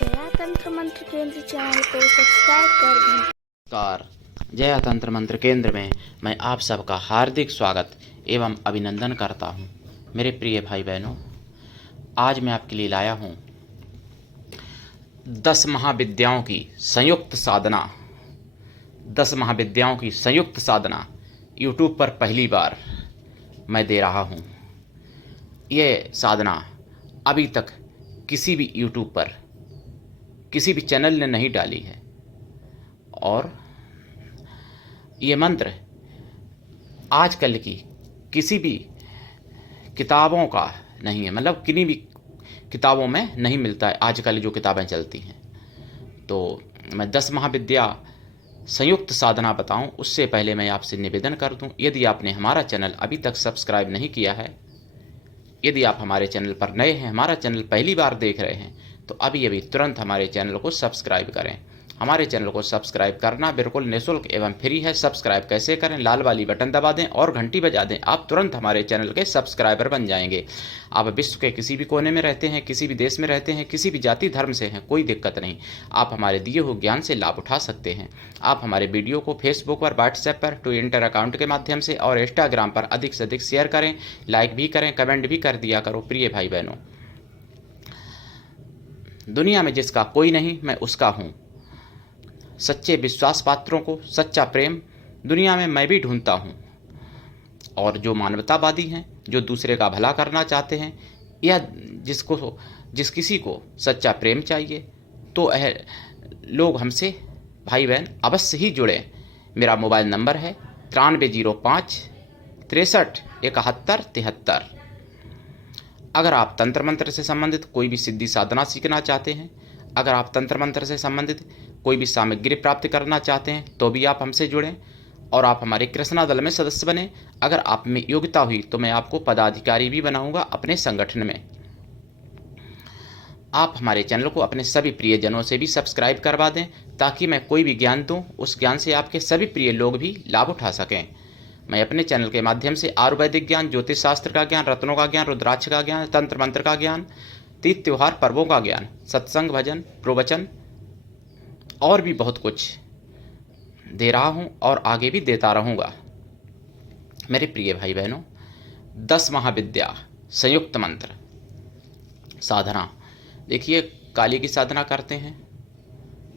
जया तंत्र मंत्र केंद्र चैनल को सब्सक्राइब कर दें। नमस्कार। जया तंत्र मंत्र केंद्र में मैं आप सबका हार्दिक स्वागत एवं अभिनंदन करता हूं। मेरे प्रिय भाई बहनों, आज मैं आपके लिए लाया हूं 10 महाविद्याओं की संयुक्त साधना। 10 महाविद्याओं की संयुक्त साधना यूट्यूब पर पहली बार मैं दे रहा हूं। ये साधना अभी तक किसी भी यूट्यूब पर किसी भी चैनल ने नहीं डाली है और ये मंत्र आजकल की किसी भी किताबों का नहीं है, मतलब किन्हीं भी किताबों में नहीं मिलता है आजकल जो किताबें चलती हैं। तो मैं 10 महाविद्या संयुक्त साधना बताऊं उससे पहले मैं आपसे निवेदन कर दूं, यदि आपने हमारा चैनल अभी तक सब्सक्राइब नहीं किया है, यदि आप हमारे चैनल पर नए हैं, हमारा चैनल पहली बार देख रहे हैं, तो अभी तुरंत हमारे चैनल को सब्सक्राइब करें। हमारे चैनल को सब्सक्राइब करना बिल्कुल निःशुल्क एवं फ्री है। सब्सक्राइब कैसे करें? लाल वाली बटन दबा दें और घंटी बजा दें, आप तुरंत हमारे चैनल के सब्सक्राइबर बन जाएंगे। आप विश्व के किसी भी कोने में रहते हैं, किसी भी देश में रहते हैं, किसी भी जाति धर्म से हैं, कोई दिक्कत नहीं, आप हमारे दिए हुए ज्ञान से लाभ उठा सकते हैं। आप हमारे वीडियो को फेसबुक पर, व्हाट्सएप पर, ट्विटर अकाउंट के माध्यम से और इंस्टाग्राम पर अधिक से अधिक शेयर करें, लाइक भी करें, कमेंट भी कर दिया करो। प्रिय भाई बहनों, दुनिया में जिसका कोई नहीं मैं उसका हूँ। सच्चे विश्वास पात्रों को सच्चा प्रेम दुनिया में मैं भी ढूंढता हूँ। और जो मानवतावादी हैं, जो दूसरे का भला करना चाहते हैं, या जिस किसी को सच्चा प्रेम चाहिए, तो लोग हमसे भाई बहन अवश्य ही जुड़े। मेरा मोबाइल नंबर है 9305 63 71 73। अगर आप तंत्र मंत्र से संबंधित कोई भी सिद्धि साधना सीखना चाहते हैं, अगर आप तंत्र मंत्र से संबंधित कोई भी सामग्री प्राप्त करना चाहते हैं, तो भी आप हमसे जुड़ें और आप हमारे कृष्णा दल में सदस्य बने। अगर आप में योग्यता हुई तो मैं आपको पदाधिकारी भी बनाऊंगा अपने संगठन में। आप हमारे चैनल को अपने सभी प्रियजनों से भी सब्सक्राइब करवा दें, ताकि मैं कोई भी ज्ञान दूं, उस ज्ञान से आपके सभी प्रिय लोग भी लाभ उठा सकें। मैं अपने चैनल के माध्यम से आयुर्वेदिक ज्ञान, ज्योतिष शास्त्र का ज्ञान, रत्नों का ज्ञान, रुद्राक्ष का ज्ञान, तंत्र मंत्र का ज्ञान, तीज त्योहार पर्वों का ज्ञान, सत्संग, भजन, प्रवचन और भी बहुत कुछ दे रहा हूं और आगे भी देता रहूंगा। मेरे प्रिय भाई बहनों, 10 महाविद्या संयुक्त मंत्र साधना। देखिए, काली की साधना करते हैं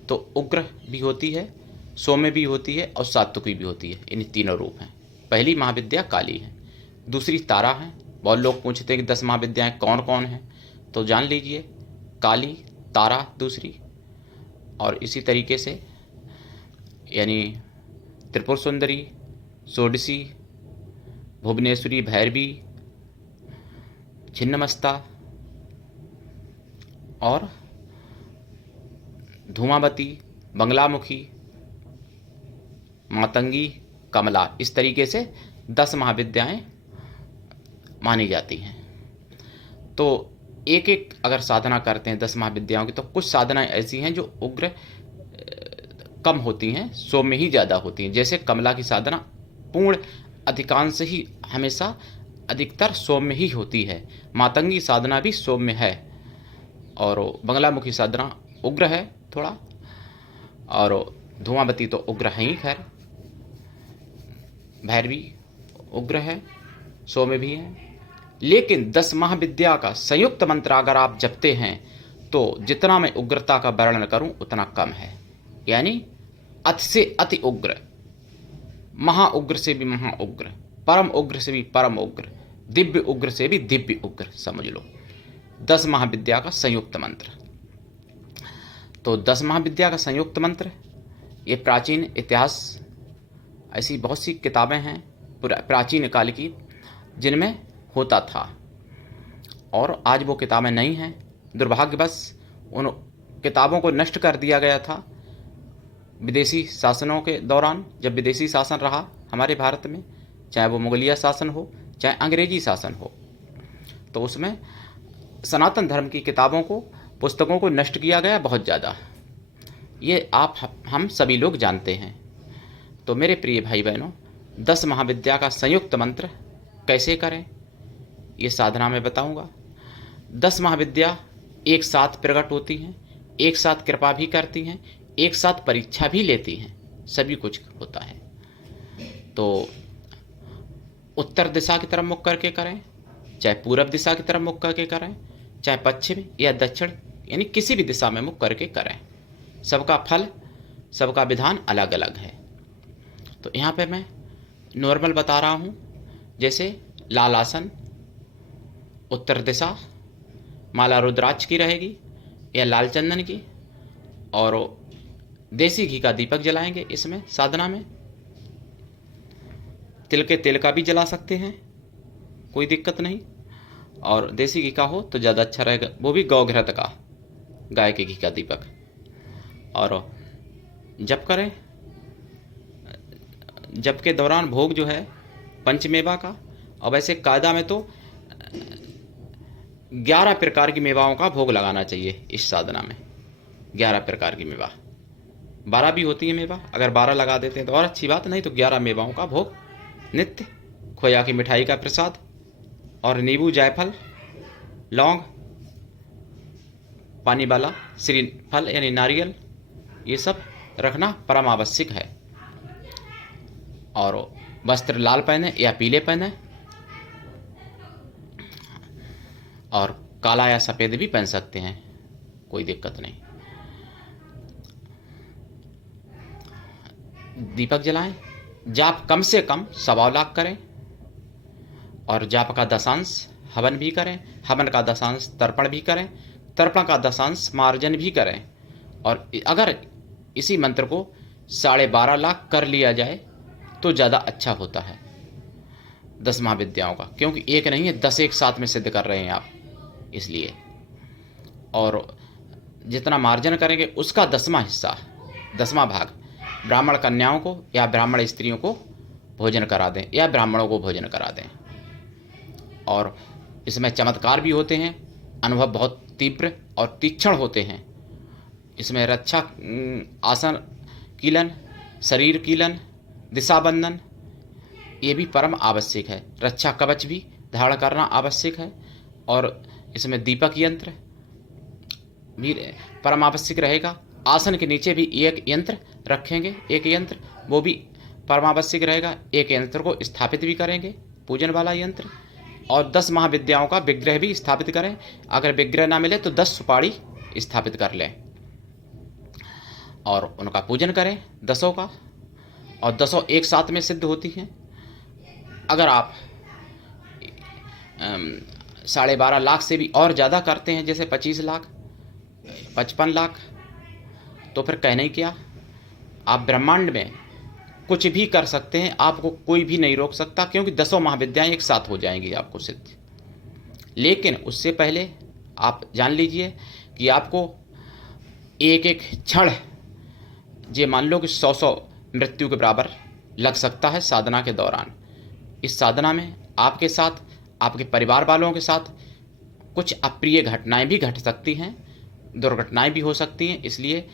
तो उग्र भी होती है, सौम्य भी होती है और सात्विकी भी होती है। इन तीनों रूप हैं। पहली महाविद्या काली है, दूसरी तारा है। बहुत लोग पूछते हैं कि 10 महाविद्याएं कौन कौन हैं, तो जान लीजिए, काली, तारा दूसरी, और इसी तरीके से यानी त्रिपुर सुंदरी, षोडशी, भुवनेश्वरी, भैरवी, छिन्नमस्ता और धूमावती, बंगलामुखी, मातंगी, कमला। इस तरीके से 10 महाविद्याएं मानी जाती हैं। तो एक एक अगर साधना करते हैं 10 महाविद्याओं की, तो कुछ साधनाएं ऐसी हैं जो उग्र कम होती हैं, सौम्य ही ज़्यादा होती हैं। जैसे कमला की साधना पूर्ण अधिकांश ही हमेशा अधिकतर सौम्य ही होती है। मातंगी साधना भी सौम्य है और बंगलामुखी साधना उग्र है थोड़ा, और धूमावती तो उग्र है ही, खैर भैरवी उग्र है, सौम्य भी है। लेकिन 10 महाविद्या का संयुक्त मंत्र अगर आप जपते हैं तो जितना मैं उग्रता का वर्णन करूं उतना कम है। यानी अति से अति उग्र, महाउग्र से भी महाउग्र, परम उग्र से भी परम उग्र, दिव्य उग्र से भी दिव्य उग्र, समझ लो 10 महाविद्या का संयुक्त मंत्र। तो 10 महाविद्या का संयुक्त मंत्र, ये प्राचीन इतिहास, ऐसी बहुत सी किताबें हैं प्राचीन काल की जिनमें होता था, और आज वो किताबें नहीं हैं। दुर्भाग्यवश उन किताबों को नष्ट कर दिया गया था विदेशी शासनों के दौरान। जब विदेशी शासन रहा हमारे भारत में, चाहे वो मुगलिया शासन हो चाहे अंग्रेजी शासन हो, तो उसमें सनातन धर्म की किताबों को, पुस्तकों को नष्ट किया गया बहुत ज़्यादा। ये हम सभी लोग जानते हैं। तो मेरे प्रिय भाई बहनों, 10 महाविद्या का संयुक्त मंत्र कैसे करें ये साधना में बताऊंगा। 10 महाविद्या एक साथ प्रकट होती हैं एक साथ कृपा भी करती हैं, एक साथ परीक्षा भी लेती हैं, सभी कुछ होता है। तो उत्तर दिशा की तरफ मुख करके करें, चाहे पूरब दिशा की तरफ मुख करके करें, चाहे पश्चिम या दक्षिण, यानी किसी भी दिशा में मुख करके करें, सबका फल, सबका विधान अलग अलग है। तो यहाँ पे मैं नॉर्मल बता रहा हूँ, जैसे लाल आसन, उत्तर दिशा, माला रुद्राक्ष की रहेगी या लाल चंदन की, और देसी घी का दीपक जलाएंगे इसमें साधना में। तिल के तेल का भी जला सकते हैं, कोई दिक्कत नहीं, और देसी घी का हो तो ज़्यादा अच्छा रहेगा, वो भी गौघृत का, गाय के घी का दीपक। और जप करें, जप के दौरान भोग जो है पंचमेवा का, और वैसे कायदा में तो 11 प्रकार की मेवाओं का भोग लगाना चाहिए इस साधना में। 11 प्रकार की मेवा, 12 भी होती है मेवा, अगर 12 लगा देते हैं तो और अच्छी बात, नहीं तो 11 मेवाओं का भोग नित्य, खोया की मिठाई का प्रसाद, और नींबू, जायफल, लौंग, पानी वाला श्रीफल यानी नारियल, ये सब रखना परम आवश्यक है। और वस्त्र लाल पहने या पीले पहने, और काला या सफ़ेद भी पहन सकते हैं, कोई दिक्कत नहीं। दीपक जलाएं, जाप कम से कम 1.25 लाख करें, और जाप का दशांश हवन भी करें, हवन का दशांश तर्पण भी करें, तर्पण का दशांश मार्जन भी करें। और अगर इसी मंत्र को 12.5 लाख कर लिया जाए तो ज़्यादा अच्छा होता है 10 महाविद्याओं का, क्योंकि एक नहीं है, 10 एक साथ में सिद्ध कर रहे हैं आप, इसलिए। और जितना मार्जन करेंगे उसका 10वां हिस्सा, 10वां भाग ब्राह्मण कन्याओं को या ब्राह्मण स्त्रियों को भोजन करा दें, या ब्राह्मणों को भोजन करा दें। और इसमें चमत्कार भी होते हैं, अनुभव बहुत तीव्र और तीक्ष्ण होते हैं। इसमें रक्षा आसन कीलन, शरीर कीलन, दिशाबंधन, ये भी परम आवश्यक है। रक्षा कवच भी धारण करना आवश्यक है, और इसमें दीपक यंत्र भी परम आवश्यक रहेगा। आसन के नीचे भी एक यंत्र रखेंगे, एक यंत्र, वो भी परम आवश्यक रहेगा। एक यंत्र को स्थापित भी करेंगे, पूजन वाला यंत्र। और 10 महाविद्याओं का विग्रह भी स्थापित करें, अगर विग्रह ना मिले तो 10 सुपारी स्थापित कर लें, और उनका पूजन करें 10 का, और 10 एक साथ में सिद्ध होती हैं। अगर आप 12.5 लाख से भी और ज़्यादा करते हैं, जैसे 25 लाख, 55 लाख, तो फिर कहने क्या, आप ब्रह्मांड में कुछ भी कर सकते हैं, आपको कोई भी नहीं रोक सकता, क्योंकि 10 महाविद्याएं एक साथ हो जाएंगी आपको सिद्ध। लेकिन उससे पहले आप जान लीजिए कि आपको एक एक क्षण, ये मान लो कि 100 मृत्यु के बराबर लग सकता है साधना के दौरान। इस साधना में आपके साथ, आपके परिवार वालों के साथ कुछ अप्रिय घटनाएं भी घट सकती हैं, दुर्घटनाएं भी हो सकती हैं, इसलिए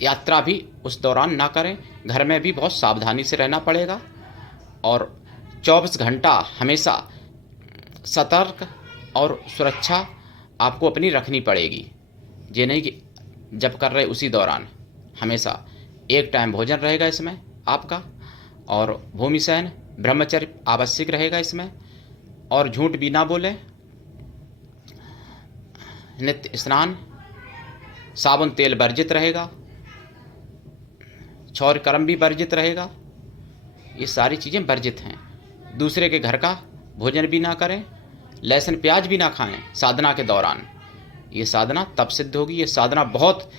यात्रा भी उस दौरान ना करें। घर में भी बहुत सावधानी से रहना पड़ेगा, और 24 घंटा हमेशा सतर्क और सुरक्षा आपको अपनी रखनी पड़ेगी। ये नहीं कि जब कर रहे उसी दौरान, हमेशा एक टाइम भोजन रहेगा इसमें आपका, और भूमि शयन ब्रह्मचर्य आवश्यक रहेगा इसमें, और झूठ भी ना बोलें, नित्य स्नान, साबुन तेल वर्जित रहेगा, छौर कर्म भी वर्जित रहेगा, ये सारी चीज़ें वर्जित हैं। दूसरे के घर का भोजन भी ना करें, लहसुन प्याज भी ना खाएं साधना के दौरान। ये साधना तब सिद्ध होगी। ये साधना बहुत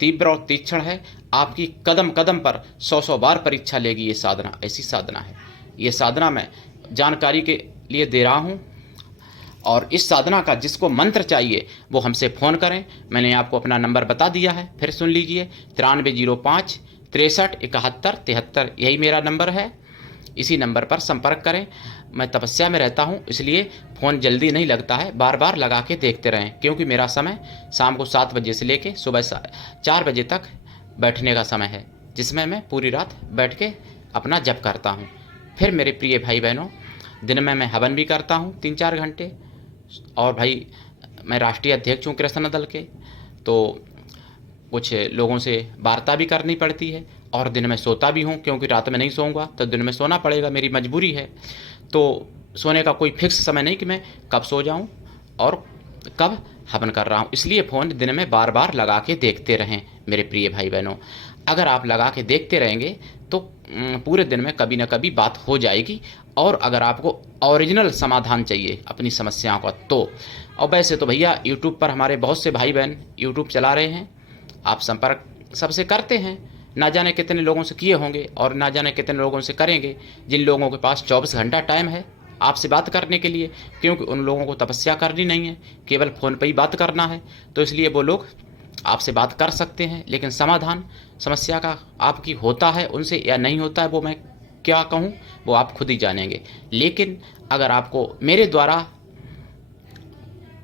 तीव्र और तीक्ष्ण है, आपकी कदम कदम पर 100 बार परीक्षा लेगी। ये साधना ऐसी साधना है। ये साधना मैं जानकारी के लिए दे रहा हूँ, और इस साधना का जिसको मंत्र चाहिए वो हमसे फ़ोन करें। मैंने आपको अपना नंबर बता दिया है, फिर सुन लीजिए, 9305 63 71 73, यही मेरा नंबर है। इसी नंबर पर संपर्क करें। मैं तपस्या में रहता हूँ, इसलिए फ़ोन जल्दी नहीं लगता है, बार बार लगा के देखते रहें, क्योंकि मेरा समय शाम को 7 बजे से लेके सुबह 4 बजे तक बैठने का समय है, जिसमें मैं पूरी रात बैठ के अपना जप करता हूँ। फिर मेरे प्रिय भाई बहनों, दिन में मैं हवन भी करता हूँ 3-4 घंटे, और भाई मैं राष्ट्रीय अध्यक्ष हूँ कृष्ण दल के, तो कुछ लोगों से वार्ता भी करनी पड़ती है और दिन में सोता भी हूँ, क्योंकि रात में नहीं सोऊंगा तो दिन में सोना पड़ेगा, मेरी मजबूरी है। तो सोने का कोई फिक्स समय नहीं कि मैं कब सो जाऊं और कब हवन कर रहा हूं, इसलिए फ़ोन दिन में बार बार लगा के देखते रहें मेरे प्रिय भाई बहनों। अगर आप लगा के देखते रहेंगे तो पूरे दिन में कभी ना कभी बात हो जाएगी। और अगर आपको ओरिजिनल समाधान चाहिए अपनी समस्याओं का तो, और वैसे तो भैया यूट्यूब पर हमारे बहुत से भाई बहन यूट्यूब चला रहे हैं, आप संपर्क सबसे करते हैं, ना जाने कितने लोगों से किए होंगे और ना जाने कितने लोगों से करेंगे, जिन लोगों के पास 24 घंटा टाइम है आपसे बात करने के लिए, क्योंकि उन लोगों को तपस्या करनी नहीं है, केवल फ़ोन पर ही बात करना है। तो इसलिए वो लोग आपसे बात कर सकते हैं, लेकिन समाधान समस्या का आपकी होता है उनसे या नहीं होता है वो मैं क्या कहूँ, वो आप खुद ही जानेंगे। लेकिन अगर आपको मेरे द्वारा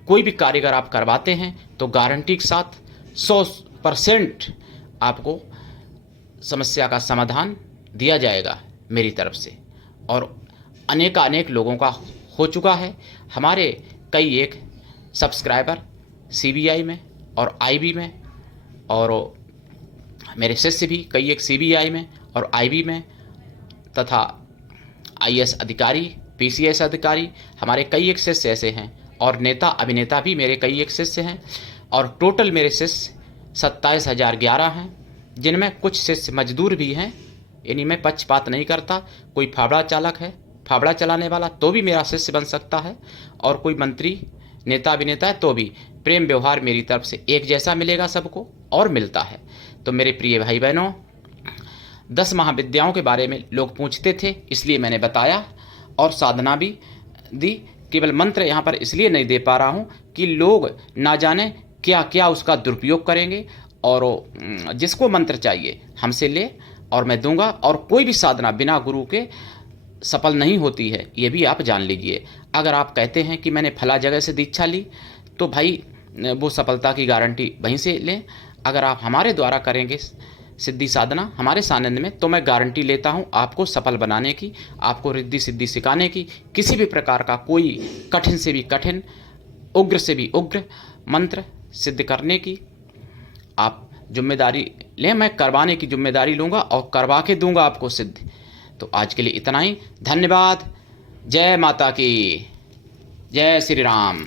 कोई भी कारीगर आप करवाते हैं तो गारंटी के साथ 100% आपको समस्या का समाधान दिया जाएगा मेरी तरफ से। और अनेक लोगों का हो चुका है। हमारे कई एक सब्सक्राइबर सीबीआई में और आईबी में, और मेरे शिष्य भी कई एक सीबीआई में और आईबी में तथा आईएएस अधिकारी, पीसीएस अधिकारी, हमारे कई एक शिष्य ऐसे हैं, और नेता अभिनेता भी मेरे कई एक शिष्य हैं। और टोटल मेरे शिष्य 27,011 हैं, जिनमें कुछ शिष्य मजदूर भी हैं, यानी मैं पक्षपात नहीं करता। कोई फावड़ा चालक है, फावड़ा चलाने वाला, तो भी मेरा शिष्य बन सकता है, और कोई मंत्री नेता अभिनेता है तो भी। प्रेम व्यवहार मेरी तरफ से एक जैसा मिलेगा सबको, और मिलता है। तो मेरे प्रिय भाई बहनों, 10 महाविद्याओं के बारे में लोग पूछते थे, इसलिए मैंने बताया और साधना भी दी। केवल मंत्र यहाँ पर इसलिए नहीं दे पा रहा हूँ कि लोग ना जाने क्या क्या उसका दुरुपयोग करेंगे, और जिसको मंत्र चाहिए हमसे ले और मैं दूंगा। और कोई भी साधना बिना गुरु के सफल नहीं होती है, ये भी आप जान लीजिए। अगर आप कहते हैं कि मैंने फला जगह से दीक्षा ली, तो भाई वो सफलता की गारंटी वहीं से लें। अगर आप हमारे द्वारा करेंगे सिद्धि साधना हमारे सानिध्य में, तो मैं गारंटी लेता हूं आपको सफल बनाने की, आपको रिद्धि सिद्धि सिखाने की, किसी भी प्रकार का कोई कठिन से भी कठिन, उग्र से भी उग्र मंत्र सिद्ध करने की आप जिम्मेदारी लें। मैं करवाने की जिम्मेदारी लूँगा और करवा के दूंगा आपको सिद्ध। तो आज के लिए इतना ही। धन्यवाद। जय माता की, जय श्री राम।